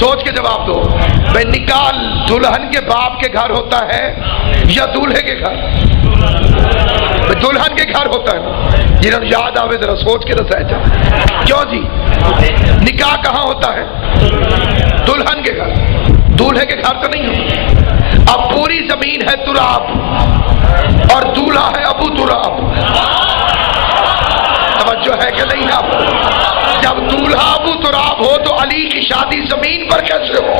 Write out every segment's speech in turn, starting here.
سوچ کے جواب دو بھئی نکاح دلہن کے باپ کے گھر ہوتا ہے یا دولہے کے گھر؟ دلہن کے گھر ہوتا ہے. جنہوں نے یاد آوے ذرا سوچ کے رسائے جا. کیوں جی نکاح کہاں ہوتا ہے؟ دلہن کے گھر. دولہے کے گھر تو نہیں ہوتا. اب پوری زمین ہے تراب اور دولہا ہے ابو تراب. توجہ ہے کہ نہیں؟ آپ جب دولہا ابو تراب ہو تو علی کی شادی زمین پر کیسے ہو؟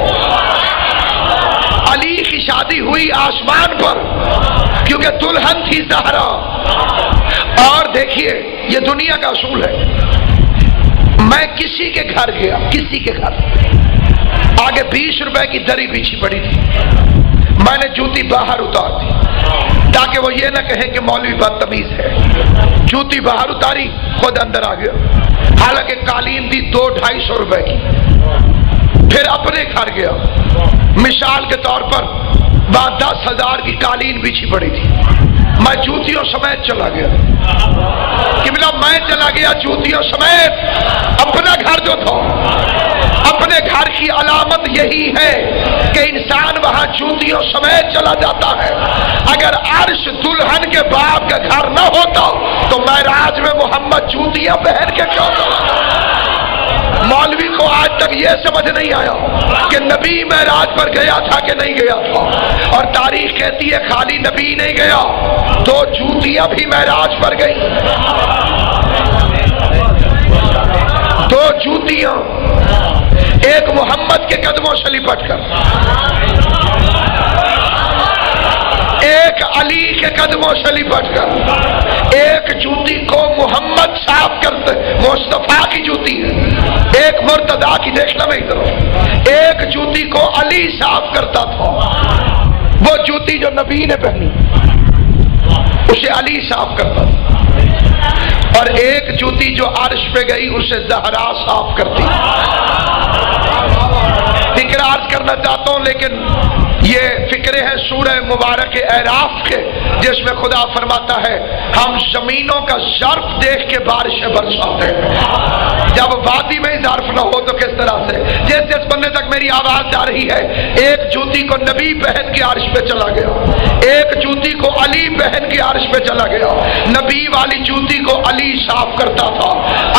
علی کی شادی ہوئی آسمان پر کیونکہ دلہن تھی زہرا. اور دیکھیے یہ دنیا کا اصول ہے. میں کسی کے گھر گیا, کسی کے گھر, آگے 20 روپے کی دری بچھی پڑی تھی. میں نے جوتی باہر اتار دی تاکہ وہ یہ نہ کہیں کہ مولوی بدتمیز ہے. جوتی باہر اتاری, خود اندر آ گیا. حالانکہ قالین دی 200-250 روپے کی. پھر اپنے گھر گیا, مثال کے طور پر 10,000 کی قالین بچھی پڑی تھی. میں جوتیوں سمیت چلا گیا. قبلہ میں چلا گیا جوتیوں سمیت. اپنا گھر جو تھا, اپنے گھر کی علامت یہی ہے کہ انسان وہاں جوتیوں سمیت چلا جاتا ہے. اگر عرش دلہن کے باپ کا گھر نہ ہوتا تو معراج میں محمد جوتیاں پہن کے کیوں چلا؟ مولوی کو آج تک یہ سمجھ نہیں آیا کہ نبی معراج پر گیا تھا کہ نہیں گیا تھا. اور تاریخ کہتی ہے خالی نبی نہیں گیا, 2 جوتیاں بھی معراج پر گئی. 2 جوتیاں, ایک محمد کے قدموں سے لپٹ کر, ایک علی کے قدموں سے لپٹ کر. ایک جوتی کو محمد صاف کرتے, مصطفیٰ کی جوتی ہے. ایک مرتضیٰ کی, دیکھنا میں ادھر. ایک جوتی کو علی صاف کرتا تھا, وہ جوتی جو نبی نے پہنی اسے علی صاف کرتا تھا. اور ایک جوتی جو عرش پہ گئی اسے زہرا صاف کرتی. فکر عرض کرنا چاہتا ہوں, لیکن یہ فکرے ہیں سورہ مبارک اعراف کے, جس میں خدا فرماتا ہے ہم زمینوں کا ظرف دیکھ کے بارشیں برساتے ہیں. جب وادی میں ظرف نہ ہو تو کس طرح سے؟ جس بندے تک میری آواز جا رہی ہے, ایک جوتی کو نبی پہن کے عرش پہ چلا گیا, ایک جوتی کو علی پہن کے عرش پہ چلا گیا. نبی والی جوتی کو علی صاف کرتا تھا,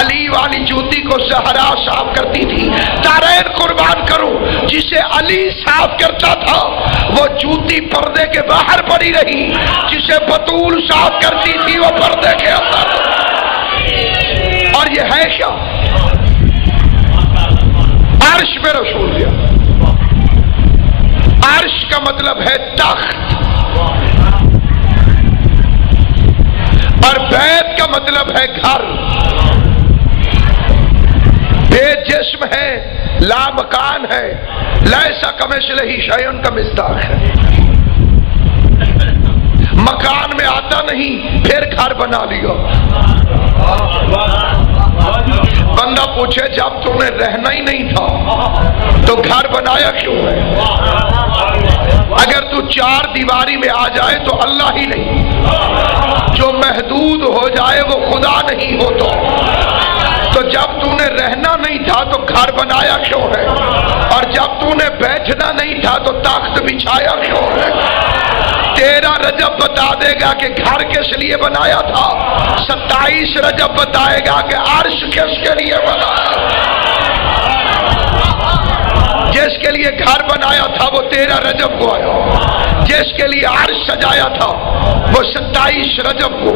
علی والی جوتی کو زہرا صاف کرتی تھی. تارین قربان کروں, جسے علی صاف کرتا تھا وہ جوتی پردے کے باہر پڑی رہی, جسے بطول صاف کرتی تھی وہ پردے کے اندر. اور یہ ہے کیا؟ عرش میں رسول دیا. عرش کا مطلب ہے تخت, اور بیت کا مطلب ہے گھر. بے جسم ہے, لا مکان ہے, لیسا کمثلہ شیء کا مصداق ہے. مکان میں آتا نہیں, پھر گھر بنا لیا. بندہ پوچھے جب تم نے رہنا ہی نہیں تھا تو گھر بنایا کیوں ہے؟ اگر تو 4 دیواری میں آ جائے تو اللہ ہی نہیں, جو محدود ہو جائے وہ خدا نہیں ہوتا. تو جب تو نے رہنا نہیں تھا تو گھر بنایا کیوں ہے؟ اور جب تو نے بیٹھنا نہیں تھا تو تخت بچھایا کیوں ہے؟ 13 رجب بتا دے گا کہ گھر کس لیے بنایا تھا, 27 رجب بتائے گا کہ عرش کس کے لیے بنایا. جس کے لیے گھر بنایا تھا وہ 13 رجب کو آیا, جس کے لیے عرش سجایا تھا وہ 27 رجب کو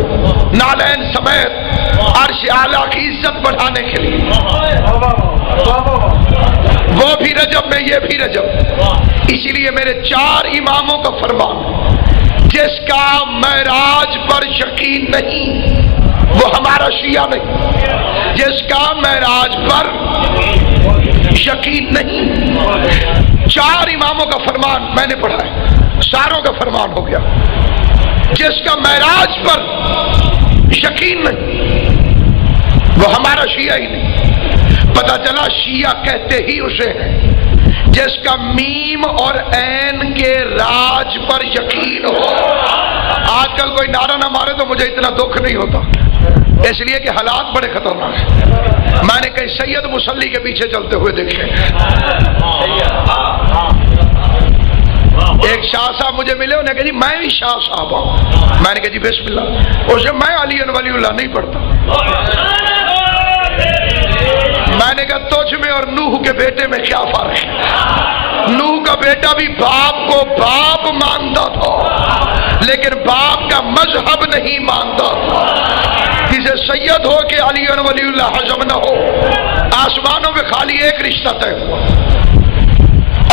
نالین سمیت عرش اعلیٰ کی عزت بڑھانے کے لیے. وہ بھی رجب میں, یہ بھی رجب. اسی لیے میرے 4 اماموں کا فرمان, جس کا معراج پر یقین نہیں وہ ہمارا شیعہ نہیں. جس کا معراج پر یقین نہیں, 4 اماموں کا فرمان میں نے پڑھا ہے, ساروں کا فرمان ہو گیا. جس کا معراج پر یقین نہیں وہ ہمارا شیعہ ہی نہیں. پتہ چلا شیعہ کہتے ہی اسے ہیں جس کا میم اور عین کے راج پر یقین ہو. آج کل کوئی نعرہ نہ مارے تو مجھے اتنا دکھ نہیں ہوتا. اس لیے کہ حالات بڑے خطرناک ہیں۔ میں نے کئی سید مصلی کے پیچھے چلتے ہوئے دیکھے۔ ایک شاہ صاحب مجھے ملے، انہیں کہا جی میں بھی شاہ صاحب ہوں۔ میں نے کہا جی بسم اللہ۔ اسے میں علی ولی اللہ نہیں پڑھتا۔ میں نے کہا تجھ میں اور نوح کے بیٹے میں کیا فرق ہے؟ نوح کا بیٹا بھی باپ کو باپ مانتا تھا، لیکن باپ کا مذہب نہیں مانتا تھا۔ جسے سید ہو کہ علی ولی اللہ حجم نہ ہو، آسمانوں میں خالی ایک رشتہ طے ہوا،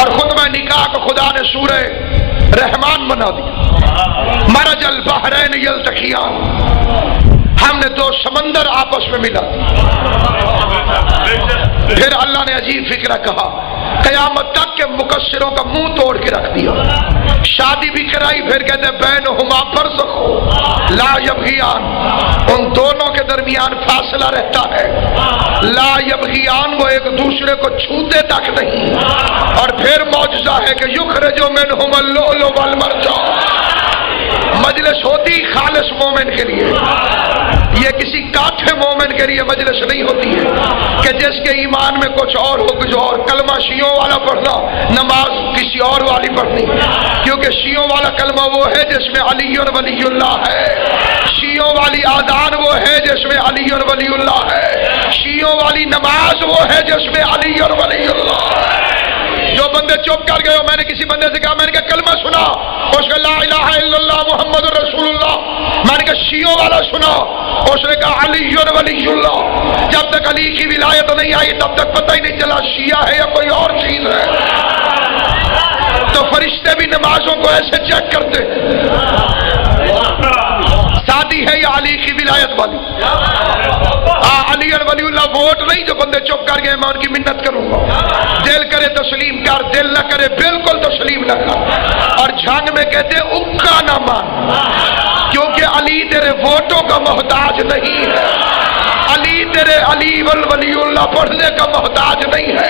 اور خطبہ نکاح کو خدا نے سورہ رحمان بنا دیا۔ مرج البحرین یلتقیان، ہم نے دو سمندر آپس میں ملا دی۔ پھر اللہ نے عجیب فکرہ کہا، قیامت تک کے مقصروں کا منہ توڑ کے رکھ دیا۔ شادی بھی کرائی، پھر کہتے ہیں بینہما برزخ لا یبغیان، ان دونوں کے درمیان فاصلہ رہتا ہے، لا یبغیان، وہ ایک دوسرے کو چھوتے تک نہیں۔ اور پھر معجزہ ہے کہ یخرج منہم اللؤلؤ والمرجان، مجلس ہوتی خالص مومن کے لیے، یہ کسی کاٹھے مومن کے لیے مجلس نہیں ہوتی ہے کہ جس کے ایمان میں کچھ اور ہو، کچھ اور کلمہ شیعوں والا پڑھنا، نماز کسی اور والی پڑھنی، کیونکہ شیعوں والا کلمہ وہ ہے جس میں علی ولی اللہ ہے، شیعوں والی آذان وہ ہے جس میں علی ولی اللہ ہے، شیعوں والی نماز وہ ہے جس میں علی ولی اللہ ہے۔ جو بندے چپ کر گئے ہو، میں نے کسی بندے سے کہا، میں نے کہا کلمہ سنا، اس نے لا الہ الا اللہ محمد رسول اللہ، میں نے کہا شیعوں والا سنا، اس نے کہا علی ولی اللہ۔ جب تک علی کی ولایت نہیں آئی تب تک پتہ ہی نہیں چلا شیعہ ہے یا کوئی اور چیز ہے۔ تو فرشتے بھی نمازوں کو ایسے چیک کرتے شادی ہے یا علی کی ولایت والی۔ علی ولی اللہ ووٹ نہیں جو بندے چپ کر گئے میں ان کی منت کروں گا، دل کرے تسلیم کر، دل نہ کرے بالکل تسلیم نہ کر۔ اور جھنگ میں کہتے اکا نہ مان، کیونکہ علی تیرے ووٹوں کا محتاج نہیں ہے، علی تیرے علی ولی اللہ پڑھنے کا محتاج نہیں ہے،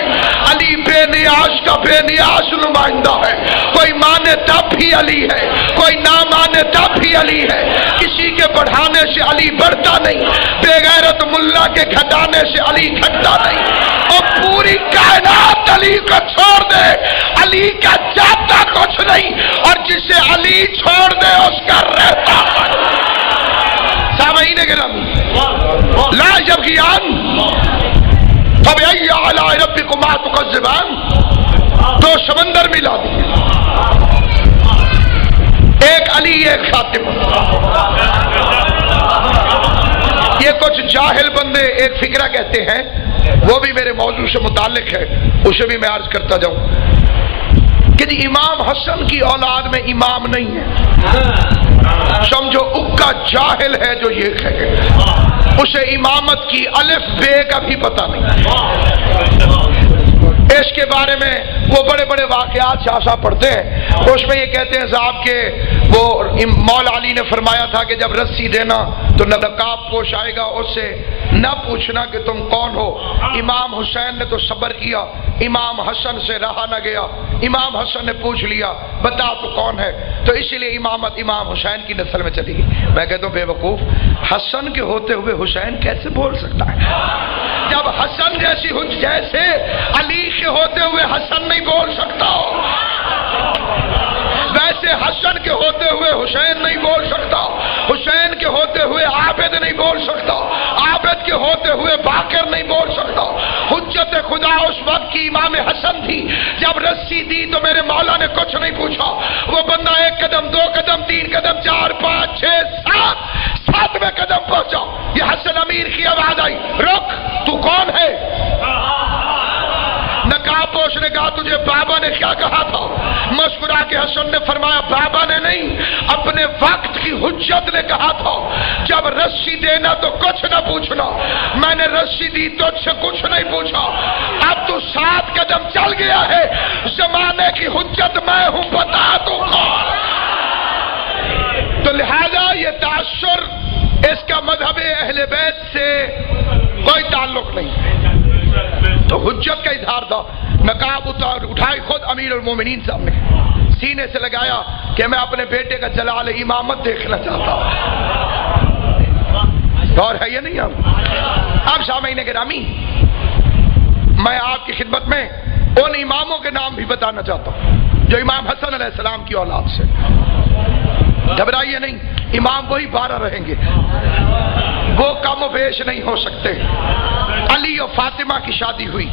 علی بے نیاز کا بے نیاز نمائندہ ہے، کوئی مانے تب بھی علی ہے، کوئی نہ مانے تب بھی علی ہے، کسی کے بڑھانے سے علی بڑھتا نہیں، بے غیرت ملا کے گھٹانے سے علی گھٹتا نہیں، اور پوری کائنات علی کو چھوڑ دے، علی کا جاتا کچھ نہیں، اور جسے علی چھوڑ دے اس کا رہتا سامعین گرامی لا یبغیان فبأی آلاء ربکما تکذبان، دو سمندر ملا دیے، ایک علی ایک فاطمہ۔ یہ کچھ جاہل بندے ایک فکرہ کہتے ہیں، وہ بھی میرے موضوع سے متعلق ہے، اسے بھی میں عرض کرتا جاؤں کہ جی امام حسن کی اولاد میں امام نہیں ہے۔ سمجھو اکا جاہل ہے جو یہ کہے، اسے امامت کی الف بے کا بھی پتہ نہیں۔ اس کے بارے میں وہ بڑے بڑے واقعات شاہ صاحب پڑھتے ہیں، اس میں یہ کہتے ہیں صاحب کہ وہ مولا علی نے فرمایا تھا کہ جب رسی دینا تو نقاب پوش آئے گا، اس سے نہ پوچھنا کہ تم کون ہو۔ امام حسین نے تو صبر کیا، امام حسن سے رہا نہ گیا، امام حسن نے پوچھ لیا بتا تو کون ہے، تو اسی لیے امامت امام حسین کی نسل میں چلی گئی۔ میں کہتا ہوں بے وقوف، حسن کے ہوتے ہوئے حسین کیسے بول سکتا ہے؟ جب حسن جیسے علی کے ہوتے ہوئے حسن نہیں بول سکتا، ویسے حسن کے ہوتے ہوئے حسین نہیں بول سکتا، حسین کے ہوتے ہوئے عابد نہیں بول سکتا، عابد کے ہوتے ہوئے باقر نہیں بول سکتا۔ حجت خدا اس وقت کی امام حسن تھی، جب رسی دی تو میرے مولا نے کچھ نہیں پوچھا، وہ بندہ ایک قدم، دو قدم، تین قدم، چار، پانچ، چھ، ساتویں قدم پہنچا، یہ حسن امیر کی آواز آئی، رک، تو کون ہے؟ نقاب پوش نے کہا تجھے بابا نے کیا کہا تھا؟ مسکرا کے حسن نے فرمایا بابا نے نہیں، اپنے وقت کی حجت نے کہا تھا جب رسی دینا تو کچھ نہ پوچھنا، میں نے رسی دی تجھ سے کچھ نہیں پوچھا، اب تو 7 قدم چل گیا ہے، زمانے کی حجت میں ہوں، بتا تو کون؟ تو لہذا یہ تاثر اس کا مذہب اہل بیت سے کوئی تعلق نہیں، تو حجت کا اظہار تھا۔ نقاب اٹھائی خود امیر المومنین صاحب نے، سینے سے لگایا کہ میں اپنے بیٹے کا جلال امامت دیکھنا چاہتا ہوں۔ اور ہے یا نہیں اب سامعین گرامی، میں آپ کی خدمت میں ان اماموں کے نام بھی بتانا چاہتا ہوں جو امام حسن علیہ السلام کی اولاد سے، گھبرائیے نہیں، امام وہی 12 رہیں گے، وہ کم و بیش نہیں ہو سکتے۔ علی اور فاطمہ کی شادی ہوئی،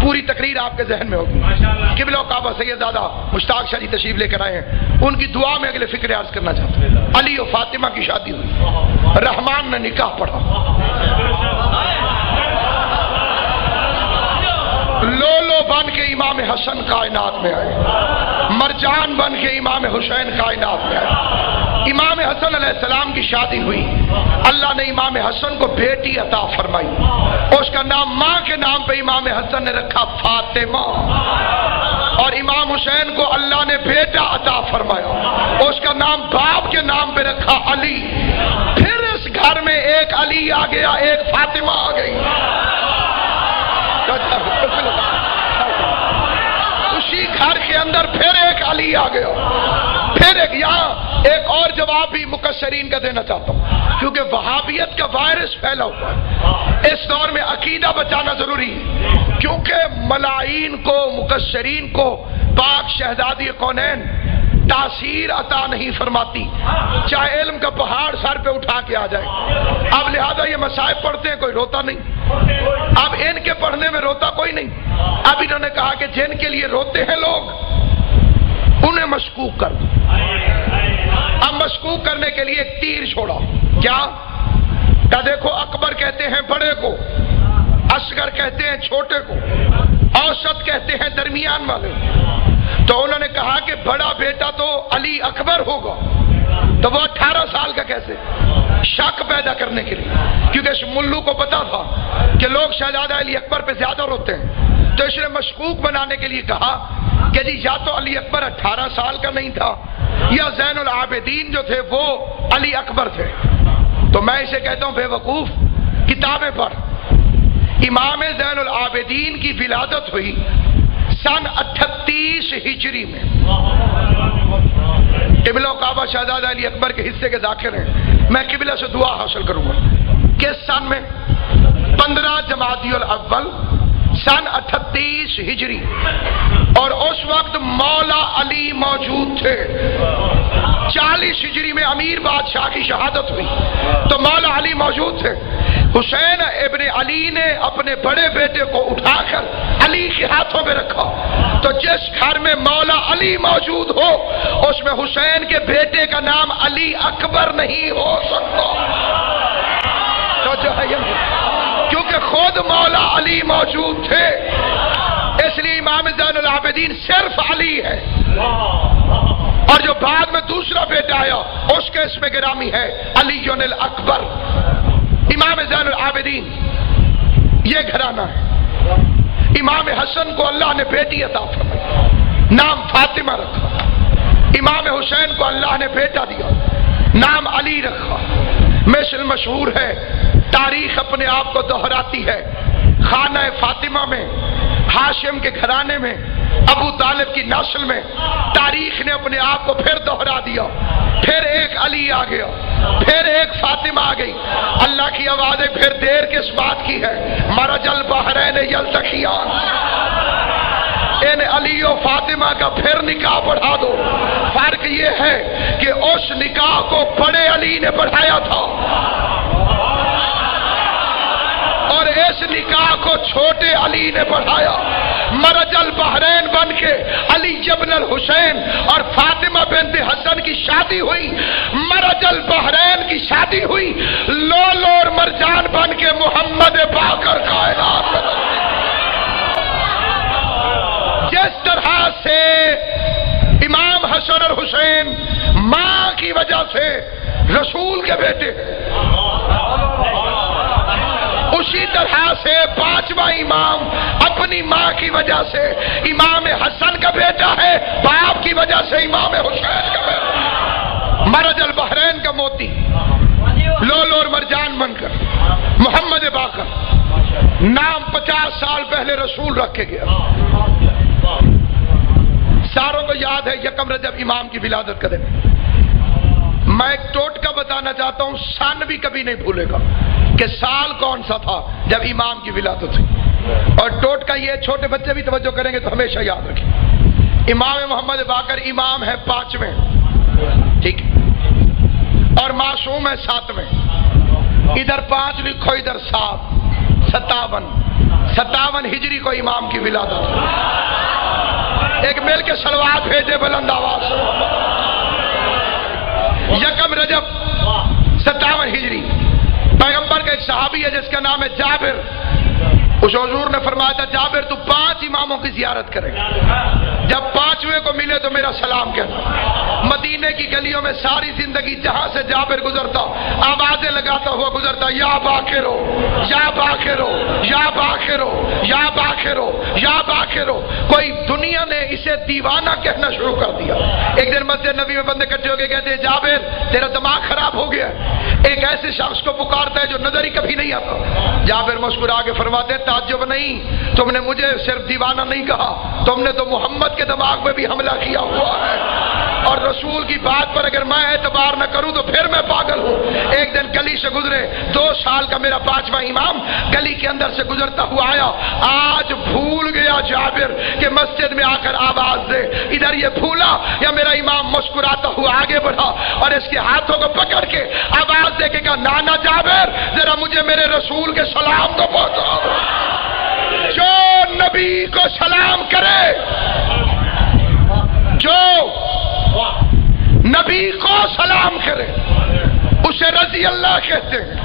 پوری تقریر آپ کے ذہن میں ہوگی۔ قبلہ کعبہ سیدزادہ مشتاق شاہ جی تشریف لے کر آئے ہیں، ان کی دعا میں اگلے فکر عرض کرنا چاہتا ہوں۔ علی اور فاطمہ کی شادی ہوئی، رحمان نے نکاح پڑھا، لولو بن کے امام حسن کائنات میں آئے، مرجان بن کے امام حسین کائنات میں آئے۔ امام حسن علیہ السلام کی شادی ہوئی، اللہ نے امام حسن کو بیٹی عطا فرمائی، اس کا نام ماں کے نام پہ امام حسن نے رکھا فاطمہ، اور امام حسین کو اللہ نے بیٹا عطا فرمایا، اس کا نام باپ کے نام پہ رکھا علی۔ پھر اس گھر میں ایک علی آ گیا، ایک فاطمہ آ گئی، اسی گھر کے اندر پھر ایک علی آ گیا، پھر ایک۔ یہاں ایک اور جواب بھی مکثرین کا دینا چاہتا ہوں، کیونکہ وہابیت کا وائرس پھیلا ہوا ہے، اس دور میں عقیدہ بچانا ضروری ہے، کیونکہ ملائین کو، مکثرین کو پاک شہزادی کونین تاثیر عطا نہیں فرماتی، چاہے علم کا پہاڑ سر پہ اٹھا کے آ جائے۔ اب لہذا یہ مصائب پڑھتے ہیں، کوئی روتا نہیں، اب ان کے پڑھنے میں روتا کوئی نہیں۔ اب انہوں نے کہا کہ جن کے لیے روتے ہیں لوگ انہیں مشکوک کر دو۔ اب مشکوک کرنے کے لیے ایک تیر چھوڑا، کیا کہ دیکھو اکبر کہتے ہیں بڑے کو، اصغر کہتے ہیں چھوٹے کو، اوسط کہتے ہیں درمیان والے۔ تو انہوں نے کہا کہ بڑا بیٹا تو علی اکبر ہوگا، تو وہ 18 سال کا کیسے؟ شک پیدا کرنے کے لیے، کیونکہ اس ملو کو پتا تھا کہ لوگ شہزادہ علی اکبر پہ زیادہ روتے ہیں، تو اس نے مشکوک بنانے کے لیے کہا کہ جی یا تو علی اکبر 18 سال کا نہیں تھا، یا زین العابدین جو تھے وہ علی اکبر تھے۔ تو میں اسے کہتا ہوں بے وقوف، کتابیں پڑھ۔ امام زین العابدین کی ولادت ہوئی سن 38 ہجری میں۔ قبلہ کعبہ شہزادہ علی اکبر کے حصے کے ذاکر ہیں، میں قبلہ سے دعا حاصل کروں گا۔ کس سن میں؟ 15 جمادی الاول سن 38 ہجری، اور اس وقت مولا علی موجود تھے۔ 40 ہجری میں امیر بادشاہ کی شہادت ہوئی تو مولا علی موجود تھے۔ حسین ابن علی نے اپنے بڑے بیٹے کو اٹھا کر علی کے ہاتھوں میں رکھا، تو جس گھر میں مولا علی موجود ہو اس میں حسین کے بیٹے کا نام علی اکبر نہیں ہو سکتا، تو جو ہے کیونکہ خود مولا علی موجود تھے، اس لیے امام زین العابدین صرف علی ہے، اور جو بعد میں دوسرا بیٹا آیا اس کے اسم گرامی ہے علی الاکبر۔ امام زین العابدین یہ گھرانہ ہے۔ امام حسن کو اللہ نے بیٹی عطا فرمائی، نام فاطمہ رکھا۔ امام حسین کو اللہ نے بیٹا دیا، نام علی رکھا۔ مثل مشہور ہے، تاریخ اپنے آپ کو دہراتی ہے، خانہ فاطمہ میں، ہاشم کے گھرانے میں، ابو طالب کی نسل میں تاریخ نے اپنے آپ کو پھر دہرا دیا۔ پھر ایک علی آ گیا، پھر ایک فاطمہ آ گئی۔ اللہ کی آوازیں پھر دیر کس بات کی ہے؟ مرج البحرین یلتقیان، ان علی و فاطمہ کا پھر نکاح بڑھا دو۔ فرق یہ ہے کہ اس نکاح کو بڑے علی نے بڑھایا تھا اور اس نکاح کو چھوٹے علی نے بڑھایا۔ مرج البحرین بن کے علی ابن الحسین اور فاطمہ بنت حسن کی شادی ہوئی، مرج البحرین کی شادی ہوئی، لولو اور مرجان بن کے محمد باقر کائنات میں۔ جس طرح سے امام حسن اور حسین ماں کی وجہ سے رسول کے بیٹے، اسی طرح سے پانچواں امام اپنی ماں کی وجہ سے امام حسن کا بیٹا ہے، باپ کی وجہ سے امام حسین کا بیٹا۔ مرج البحرین کا موتی، لولو اور مرجان بن کر محمد باقر، نام 50 سال پہلے رسول رکھے گیا۔ ساروں کو یاد ہے یکم رجب امام کی ولادت کا دن۔ میں ایک ٹوٹکا بتانا چاہتا ہوں، سن بھی کبھی نہیں بھولے گا۔ کہ سال کون سا تھا جب امام کی ولادت ہوئی. اور ٹوٹکا یہ چھوٹے بچے بھی توجہ کریں گے تو ہمیشہ یاد رکھیں, امام محمد باقر امام ہے 5ویں, ٹھیک ہے, اور معصوم ہے 7ویں. ادھر 5 لکھو ادھر 7, 57 ہجری کو امام کی ولادت ہوئی. ایک مل کے صلوات بھیجے بلند آواز سے. 1 رجب 57 ہجری. پیغمبر کا ایک صحابی ہے جس کا نام ہے جابر. اس حضور نے فرمایا تھا جابر تو 5 اماموں کی زیارت کرے, جب 5ویں کو ملے تو میرا سلام کہنا. مدینے کی گلیوں میں ساری زندگی جہاں سے جابر گزرتا آوازیں لگاتا ہوا گزرتا, یا باخرو یا باخرو یا باخرو یا باخرو یا باخرو. کوئی دنیا نے اسے دیوانہ کہنا شروع کر دیا. ایک دن مسجد نبی میں بندے اکٹھے ہو کے کہتے ہیں جابر تیرا دماغ خراب ہو گیا. ایک ایسے شخص کو پکارتا ہے جو نظر ہی کبھی نہیں آتا. جابر مسکرا کے فرماتے ہیں تعجب نہیں, تم نے مجھے صرف دیوانہ نہیں کہا, تم نے تو محمد کے دماغ میں بھی حملہ کیا ہوا ہے, اور رسول کی بات پر اگر میں اعتبار نہ کروں تو پھر میں پاگل ہوں. ایک دن گلی سے گزرے, 2 سال کا میرا 5واں امام گلی کے اندر سے گزرتا ہوا آیا. آج بھول گیا جابر کہ مسجد میں آ کر آواز دے. ادھر یہ بھولا یا میرا امام مسکراتا ہوا آگے بڑھا اور اس کے ہاتھوں کو پکڑ کے آواز دے کے کہا نانا جابر ذرا مجھے میرے رسول کے سلام تو پہنچاؤ. جو نبی کو سلام کرے, جو نبی کو سلام کرے اسے رضی اللہ کہتے ہیں,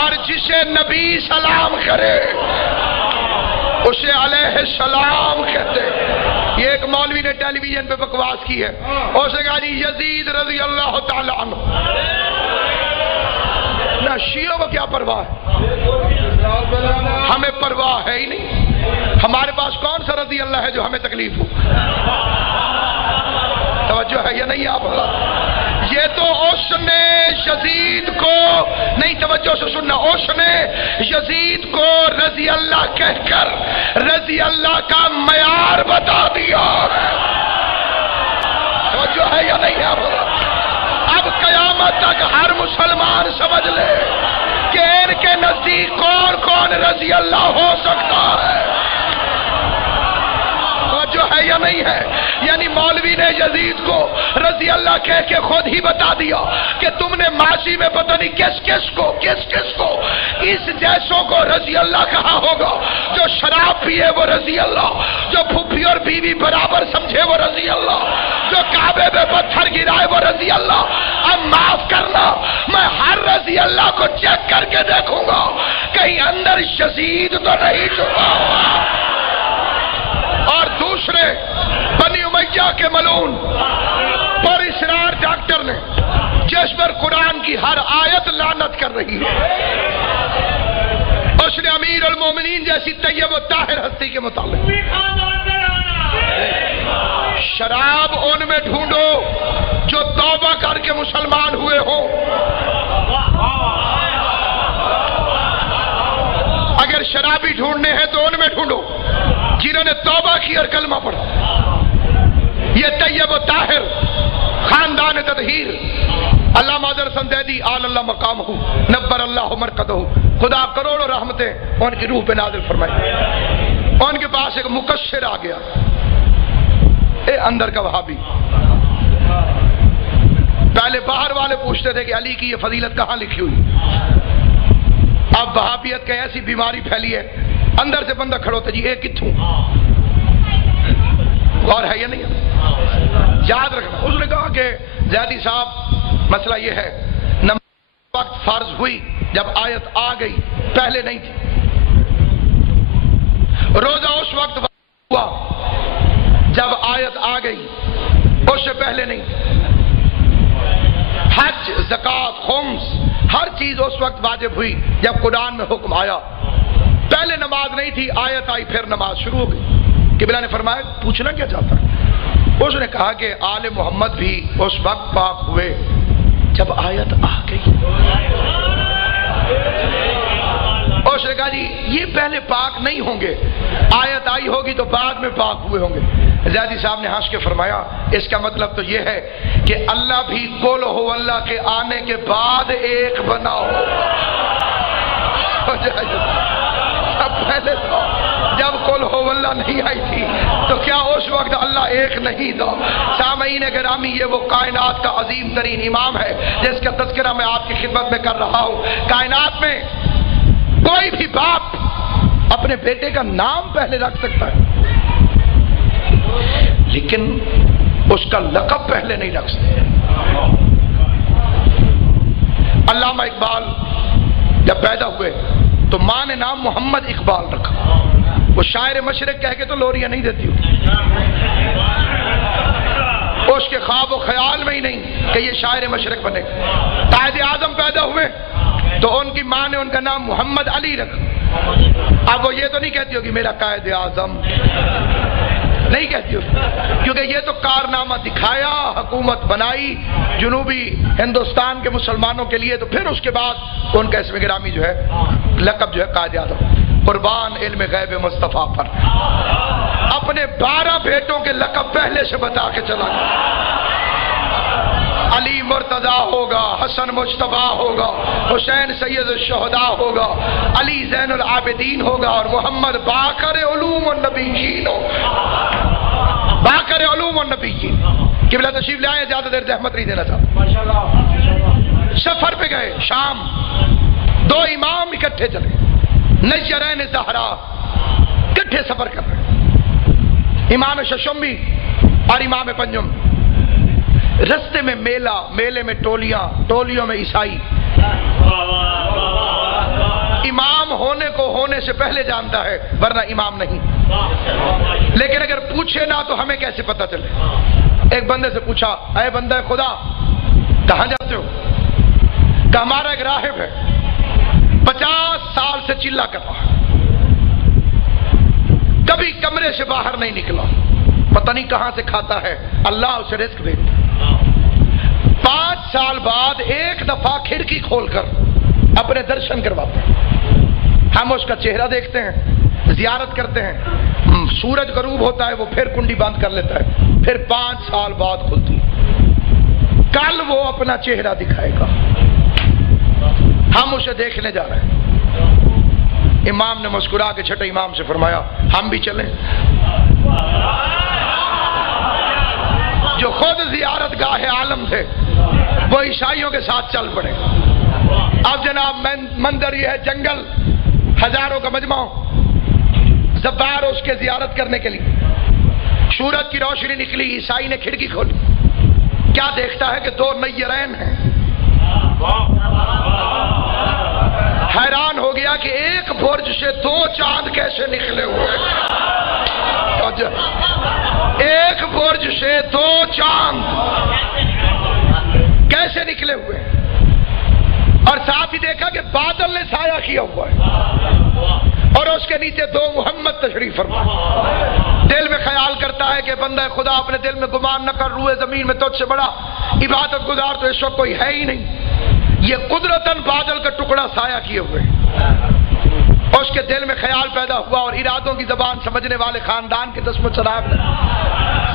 اور جسے نبی سلام کرے اسے علیہ السلام کہتے ہیں. یہ ایک مولوی نے ٹیلی ویژن پہ بکواس کی ہے, اسے کہا جی یزید رضی اللہ تعالی عنہ. نہ شیعوں کو کیا پرواہ ہے, ہمیں پرواہ ہے ہی نہیں. ہمارے پاس کون سا رضی اللہ ہے جو ہمیں تکلیف ہو. توجہ ہے یا نہیں آپ؟ یہ تو اس نے یزید کو نہیں, توجہ سے سننا, اس نے یزید کو رضی اللہ کہہ کر رضی اللہ کا معیار بتا دیا. توجہ ہے یا نہیں آپ؟ اب قیامت تک ہر مسلمان سمجھ لے کہ ان کے نزدیک کون کون رضی اللہ ہو سکتا ہے. جو ہے یا نہیں ہے؟ یعنی مولوی نے یزید کو رضی اللہ کہہ کے خود ہی بتا دیا کہ تم نے ماضی میں پتہ نہیں کس کس کو اس جیسوں کو رضی اللہ کہا ہوگا. جو شراب پیے وہ رضی اللہ, جو پھوپھی اور بیوی برابر سمجھے وہ رضی اللہ, جو کعبے میں پتھر گرائے وہ رضی اللہ. اب معاف کرنا, میں ہر رضی اللہ کو چیک کر کے دیکھوں گا کہیں اندر یزید تو نہیں چھپا ہوا. اور دوسرے بنی امیہ کے ملعون پر اسرار ڈاکٹر نے جس پر قرآن کی ہر آیت لعنت کر رہی ہے, اس نے امیر المومنین جیسی طیب و طاہر ہستی کے متعلق شراب ان میں ڈھونڈو جو توبہ کر کے مسلمان ہوئے ہوں. اگر شرابی ڈھونڈنے ہیں تو ان میں ڈھونڈو جنہوں نے توبہ کی اور کلمہ پڑھا. یہ طیب و طاہر خاندان تطہیر علامہ اظہر سندیدی آل اللہ مقام ہوں نبر اللہ مرقدہ, خدا کروڑوں رحمتیں ان کی روح پہ نازل فرمائی. ان کے پاس ایک مکشر آ گیا, اے اندر کا وہابی. پہلے باہر والے پوچھتے تھے کہ علی کی یہ فضیلت کہاں لکھی ہوئی. اب وہابیت کا ایسی بیماری پھیلی ہے, اندر سے بندہ کھڑا ہوتا جی اے کتھوں, اور ہے یا نہیں ہے؟ یاد رکھنا. اس نے کہا کہ زیدی صاحب مسئلہ یہ ہے, نماز وقت فرض ہوئی جب آیت آ گئی, پہلے نہیں تھی. روزہ اس وقت ہوا جب آیت آ گئی, اس سے پہلے نہیں. حج, زکات, خمس, ہر چیز اس وقت واجب ہوئی جب قرآن میں حکم آیا. پہلے نماز نہیں تھی, آیت آئی پھر نماز شروع ہو گئی. قبلہ نے فرمایا پوچھنا کیا چاہتا ہے؟ اس نے کہا کہ آل محمد بھی اس وقت پاک ہوئے جب آیت آ گئی. اس نے کہا جی یہ پہلے پاک نہیں ہوں گے, آیت آئی ہوگی تو بعد میں پاک ہوئے ہوں گے۔ زیادی صاحب نے ہنس کے فرمایا اس کا مطلب تو یہ ہے کہ اللہ بھی قل ہو اللہ کے آنے کے بعد ایک بنا ہو جائے۔ پہلے تو جب قل ہو اللہ نہیں آئی تھی تو کیا اس وقت اللہ ایک نہیں تھا؟ سامعین گرامی، یہ وہ کائنات کا عظیم ترین امام ہے جس کا تذکرہ میں آپ کی خدمت میں کر رہا ہوں۔ کائنات میں کوئی بھی باپ اپنے بیٹے کا نام پہلے رکھ سکتا ہے لیکن اس کا لقب پہلے نہیں رکھ سکتا۔ علامہ اقبال جب پیدا ہوئے تو ماں نے نام محمد اقبال رکھا۔ وہ شاعر مشرق کہہ کے تو لوریاں نہیں دیتی ہوتی، اس کے خواب و خیال میں ہی نہیں کہ یہ شاعر مشرق بنے گا۔ قائد اعظم پیدا ہوئے تو ان کی ماں نے ان کا نام محمد علی رکھا۔ اب وہ یہ تو نہیں کہتی ہوگی میرا قائد اعظم، نہیں کہتی ہوگی، کیونکہ یہ تو کارنامہ دکھایا، حکومت بنائی جنوبی ہندوستان کے مسلمانوں کے لیے، تو پھر اس کے بعد ان کا اسم گرامی جو ہے لقب جو ہے قائد اعظم۔ قربان علم غیب مصطفیٰ پر اپنے 12 بیٹوں کے لقب پہلے سے بتا کے چلا گیا۔ علی مرتضیٰ ہوگا، حسن مجتبیٰ ہوگا، حسین سید الشہداء ہوگا، علی زین العابدین ہوگا، اور محمد باقر علوم النبیین ہوگا۔ باقر علوم النبیین۔ قبلہ تشریف لے آئے، زیادہ دیر زحمت نہیں دینا چاہتا۔ سفر پہ گئے شام، 2 امام اکٹھے چلے، نجرین زہرا اکٹھے سفر کر رہے، امام ششمی اور امام پنجم۔ رستے میں میلہ، میلے میں ٹولیاں، ٹولیوں میں عیسائی۔ امام ہونے کو ہونے سے پہلے جانتا ہے ورنہ امام نہیں، لیکن اگر پوچھے نہ تو ہمیں کیسے پتہ چلے؟ ایک بندے سے پوچھا، اے بندہ خدا کہاں جاتے ہو؟ کہ ہمارا ایک راہب ہے 50 سال سے چلا کر رہا ہے، کبھی کمرے سے باہر نہیں نکلا، پتہ نہیں کہاں سے کھاتا ہے، اللہ اسے رزق دیتا۔ 5 سال بعد ایک دفعہ کھڑکی کھول کر اپنے درشن کرواتے ہیں، ہم اس کا چہرہ دیکھتے ہیں، زیارت کرتے ہیں، سورج غروب ہوتا ہے وہ پھر کنڈی بند کر لیتا ہے، پھر 5 سال بعد کھلتی ہے، کل وہ اپنا چہرہ دکھائے گا، ہم اسے دیکھنے جا رہے ہیں۔ امام نے مسکرا کے چھٹے امام سے فرمایا ہم بھی چلیں؟ جو خود زیارت گاہ عالم تھے وہ عیسائیوں کے ساتھ چل پڑے۔ اب جناب منظر یہ ہے، جنگل، ہزاروں کا مجمع، زبار اس کے زیارت کرنے کے لیے، سورج کی روشنی نکلی، عیسائی نے کھڑکی کھولی، کیا دیکھتا ہے کہ 2 نیرین ہیں، حیران ہو گیا کہ ایک برج سے 2 چاند کیسے نکلے ہوئے، ایک برج سے 2 چاند کیسے نکلے ہوئے، اور ساتھ ہی دیکھا کہ بادل نے سایہ کیا ہوا ہے اور اس کے نیچے 2 محمد تشریف فرما۔ دل میں خیال کرتا ہے کہ بندہ خدا اپنے دل میں گمان نہ کر، روئے زمین میں تجھ سے بڑا عبادت گزار تو اس وقت کوئی ہے ہی نہیں، یہ قدرتاً بادل کا ٹکڑا سایہ کیے ہوئے۔ اس کے دل میں خیال پیدا ہوا اور ارادوں کی زبان سمجھنے والے خاندان کے دسم و چراغ نے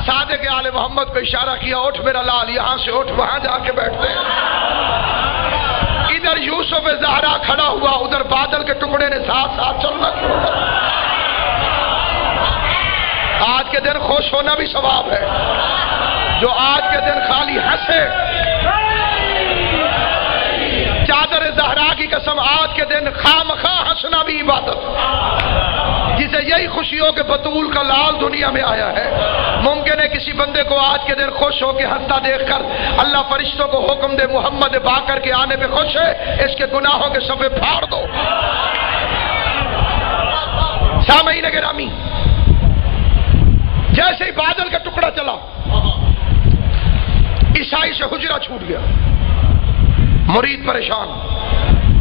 صادق آل محمد کو اشارہ کیا، اٹھ میرا لال، یہاں سے اٹھ، وہاں جا کے بیٹھتے ہیں۔ ادھر یوسف زہرا کھڑا ہوا، ادھر بادل کے ٹکڑے نے ساتھ ساتھ چلنا شروع کر۔ آج کے دن خوش ہونا بھی ثواب ہے، جو آج کے دن خالی ہنسے، چادر زہرا کی قسم آج کے دن خامخواہ ہنسنا بھی عبادت، جسے یہی خوشی ہو کہ بطول کا لال دنیا میں آیا ہے۔ ممکن ہے کسی بندے کو آج کے دن خوش ہو کے ہنستا دیکھ کر اللہ فرشتوں کو حکم دے محمد باقر کے آنے پہ خوش ہے، اس کے گناہوں کے صفحے پھاڑ دو۔ سامعین گرامی، جیسے ہی بادل کا ٹکڑا چلا، عیسائی سے حجرہ چھوٹ گیا، مرید پریشان،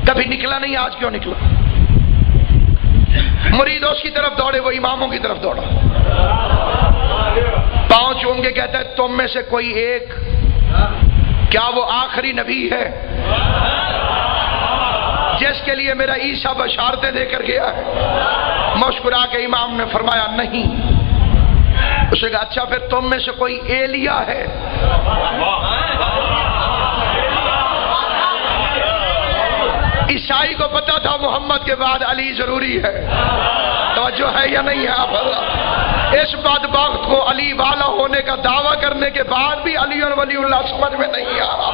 کبھی نکلا نہیں، آج کیوں نکلا؟ مرید اس کی طرف دوڑے، وہ اماموں کی طرف دوڑا، پاؤں چوم کے کہتا ہے تم میں سے کوئی ایک، کیا وہ آخری نبی ہے جس کے لیے میرا عیسیٰ بشارتیں دے کر گیا ہے؟ مسکرا کے امام نے فرمایا نہیں. اس نے کہا اچھا پھر تم میں سے کوئی ایلیا ہے؟ عیسائی کو پتا تھا محمد کے بعد علی ضروری ہے. توجہ ہے یا نہیں ہے آپ حضرات؟ اس بدبخت کو علی والا ہونے کا دعویٰ کرنے کے بعد بھی علی اور ولی اللہ سمجھ میں نہیں آ رہا.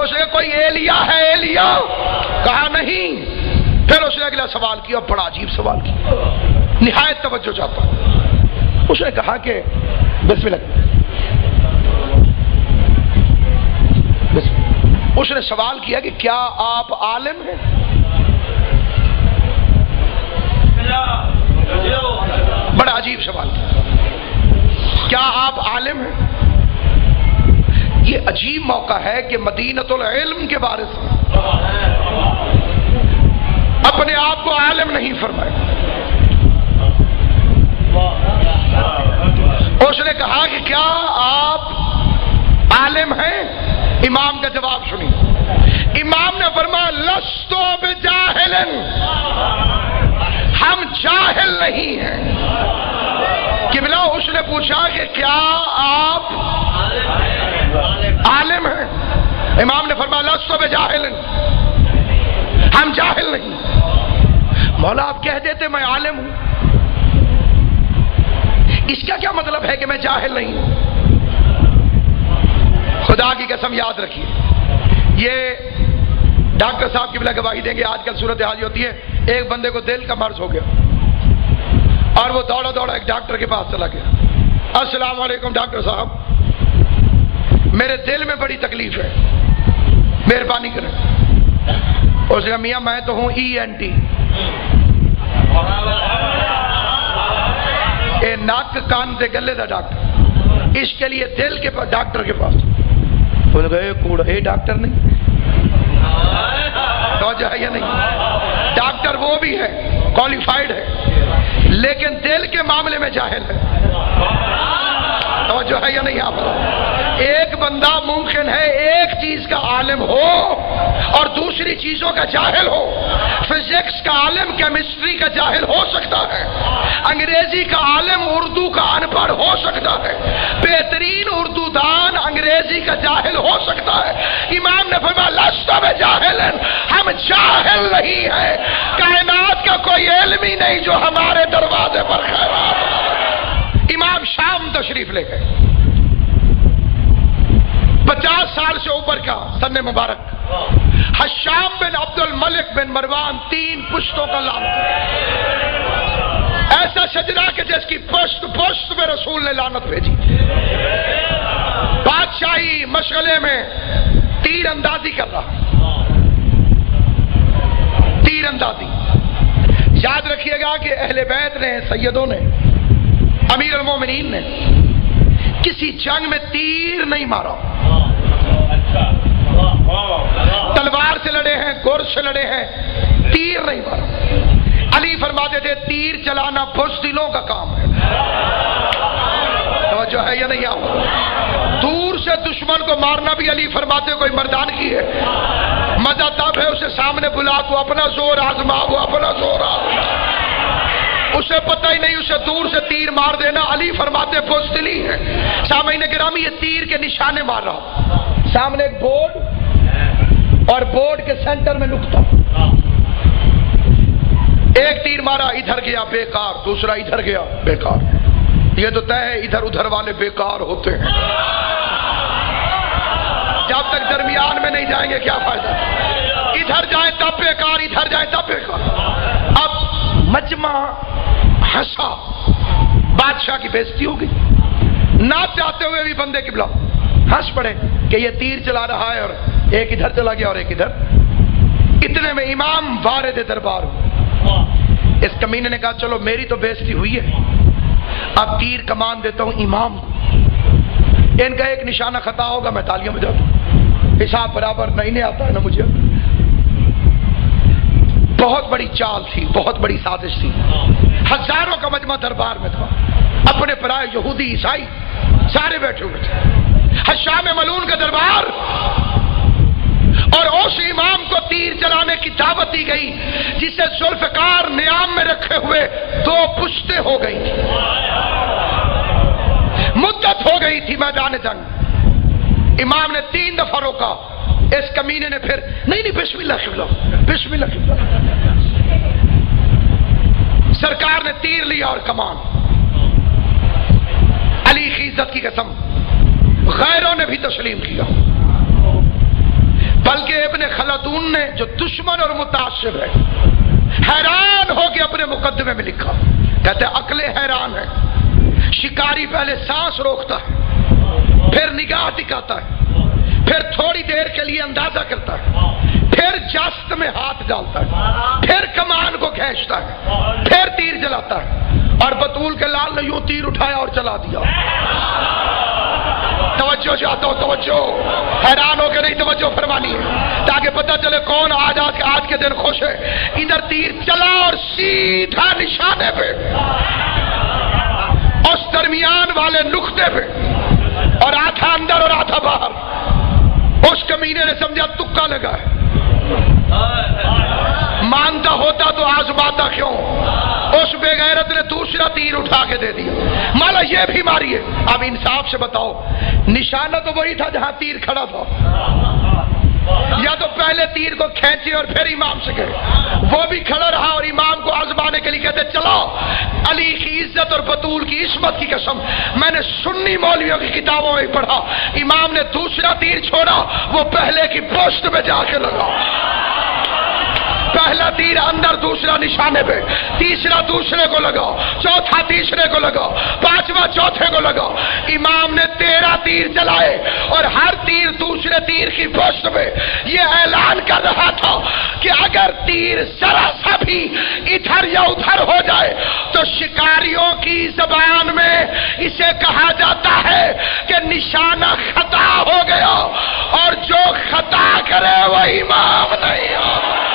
اس نے کوئی ایلیا ہے؟ ایلیا کہا نہیں. پھر اس نے اگلا سوال کیا، بڑا عجیب سوال کیا، نہایت توجہ چاہتا ہوں. اس نے کہا کہ بسم اللہ. اس نے سوال کیا کہ کیا آپ عالم ہیں؟ بڑا عجیب سوال. کیا آپ عالم ہیں؟ یہ عجیب موقع ہے کہ مدینۃ العلم کے بارے سے اپنے آپ کو عالم نہیں فرمائے. اس نے کہا کہ کیا آپ عالم ہیں؟ امام کا جواب سنی. امام نے فرمایا لستو بجاہل، ہم جاہل نہیں ہیں. قبلہ اس نے پوچھا کہ کیا آپ عالم ہیں؟ امام نے فرمایا لستو بجاہل، ہم جاہل نہیں. مولا آپ کہہ دیتے میں عالم ہوں، اس کا کیا مطلب ہے کہ میں جاہل نہیں ہوں؟ خدا کی قسم یاد رکھیے، یہ ڈاکٹر صاحب کی بلا گواہی دیں گے. آج کل صورتحال ہوتی ہے، ایک بندے کو دل کا مرض ہو گیا اور وہ دوڑا دوڑا ایک ڈاکٹر کے پاس چلا گیا. السلام علیکم ڈاکٹر صاحب، میرے دل میں بڑی تکلیف ہے، مہربانی کریں. اس نے کہا میاں میں تو ہوں ENT، اے ناک کان دے گلے دا ڈاکٹر، اس کے لیے دل کے پاس ڈاکٹر کے پاس. وہ نے کہا اے کوڑا، اے ڈاکٹر نہیں. توجہ ہے یا نہیں؟ ڈاکٹر وہ بھی ہے، کوالیفائڈ ہے، لیکن دل کے معاملے میں جاہل ہے. توجہ ہے یا نہیں آپ؟ ایک بندہ ممکن ہے ایک چیز کا عالم ہو اور دوسری چیزوں کا جاہل ہو. فزکس کا عالم کیمسٹری کا جاہل ہو سکتا ہے، انگریزی کا عالم اردو کا ان پڑھ ہو سکتا ہے، بہترین اردو دان انگریزی کا جاہل ہو سکتا ہے. امام نے فرمایا لست بجاہل، ہم جاہل نہیں ہیں. کائنات کا کوئی علم ہی نہیں جو ہمارے دروازے پر خیرات. امام شام تشریف لے گئے، 50 سال سے اوپر کا سن مبارک. حشام بن عبد الملک بن مروان 3 پشتوں کا لعنت، ایسا شجرا کہ جس کی پشت پشت میں رسول نے لعنت بھیجی. بادشاہی مشغلے میں تیر اندازی کر رہا، تیر اندازی. یاد رکھیے گا کہ اہل بیت نے، سیدوں نے، امیر المومنین نے کسی جنگ میں تیر نہیں مارا. تلوار سے لڑے ہیں، گرز سے لڑے ہیں، تیر نہیں مارا. علی فرماتے تھے تیر چلانا بزدلوں کا کام ہے. توجہ ہے یا نہیں آپ؟ دور سے دشمن کو مارنا بھی علی فرماتے کوئی مردانگی ہے. مزہ تب ہے اسے سامنے بلا کو اپنا زور آزما، وہ اپنا زور آزما. اسے پتہ ہی نہیں، اسے دور سے تیر مار دینا علی فرماتے بزدلی ہے. سامعین گرامی یہ تیر کے نشانے مار رہا، سامنے ایک بورڈ اور بورڈ کے سینٹر میں نقطہ. ایک تیر مارا، ادھر گیا بیکار، دوسرا ادھر گیا بیکار. یہ تو طے ہے ادھر ادھر والے بیکار ہوتے ہیں. جب تک درمیان میں نہیں جائیں گے کیا فائدہ؟ ادھر جائیں تب بیکار، ادھر جائیں تب بیکار. اب مجمع ہنسا، بادشاہ کی بےزتی ہو گئی. نہ چاہتے ہوئے بھی بندے قبلہ ہنس پڑے کہ یہ تیر چلا رہا ہے اور ایک ادھر چلا گیا اور ایک ادھر. اتنے میں امام وارد دربار ہو. اس کمینے نے کہا چلو میری تو بےزتی ہوئی ہے، اب تیر کمان دیتا ہوں امام کو. ان کا ایک نشانہ خطا ہوگا میں تالیوں میں جاتا ہوں، حساب برابر نہیں آتا ہے نا مجھے. بہت بڑی چال تھی، بہت بڑی سازش تھی. ہزاروں کا مجمع دربار میں تھا، اپنے پرائے یہودی عیسائی سارے بیٹھے ہوئے تھے. حشام ملعون کا دربار اور اس امام کو تیر چلانے کی دعوت دی گئی جسے ذوالفقار نیام میں رکھے ہوئے 2 پشتیں ہو گئی تھی، مدت ہو گئی تھی میدان جنگ۔ امام نے 3 دفعہ روکا، اس کمینے نے پھر نہیں بسم اللہ قبلہ، بسم اللہ قبلہ۔ سرکار نے تیر لیا اور کمان، علی کی عزت کی قسم غیروں نے بھی تسلیم کیا، بلکہ ابن خلدون نے جو دشمن اور متعصب ہے حیران ہو کے اپنے مقدمے میں لکھا، کہتے عقلیں حیران ہیں، شکاری پہلے سانس روکتا ہے، پھر نگاہ ٹکاتا ہے، پھر تھوڑی دیر کے لیے اندازہ کرتا ہے، پھر جست میں ہاتھ ڈالتا ہے، پھر کمان کو کھینچتا ہے، پھر تیر جلاتا ہے، اور بطول کے لال نے یوں تیر اٹھایا اور چلا دیا۔ توجہ چاہتا ہوں، توجہ، حیران ہو کے نہیں توجہ فرمانی ہے تاکہ پتہ چلے کون آج کے دن خوش ہے۔ ادھر تیر چلا اور سیدھا نشانے پہ، اس درمیان والے نقطے پہ، اور آدھا اندر اور آدھا باہر۔ اس کمینے نے سمجھا تکا لگا ہے، مانتا ہوتا تو آزماتا کیوں؟ اس بے غیرت نے دوسرا تیر اٹھا کے دے دیا، مالا یہ بھی ماری ہے۔ اب انصاف سے بتاؤ، نشانہ تو وہی تھا جہاں تیر کھڑا تھا، یا تو پہلے تیر کو کھینچے اور پھر امام سے گئے؟ وہ بھی کھڑا رہا اور امام کو آزمانے کے لیے کہتے چلو۔ علی کی عزت اور بطول کی عصمت کی قسم، میں نے سنی مولویوں کی کتابوں میں پڑھا، امام نے دوسرا تیر چھوڑا، وہ پہلے کی پوسٹ پہ جا کے لگا۔ پہلا تیر اندر، دوسرا نشانے پہ، تیسرا دوسرے کو لگا، چوتھا تیسرے کو لگا، پانچواں چوتھے کو لگا۔ امام نے 13 تیر چلائے اور ہر تیر دوسرے تیر کی پشت پہ یہ اعلان کر رہا تھا کہ اگر تیر ذرا سا بھی ادھر یا ادھر ہو جائے تو شکاریوں کی زبان میں اسے کہا جاتا ہے کہ نشانہ خطا ہو گیا، اور جو خطا کرے وہ امام نہیں ہوگا۔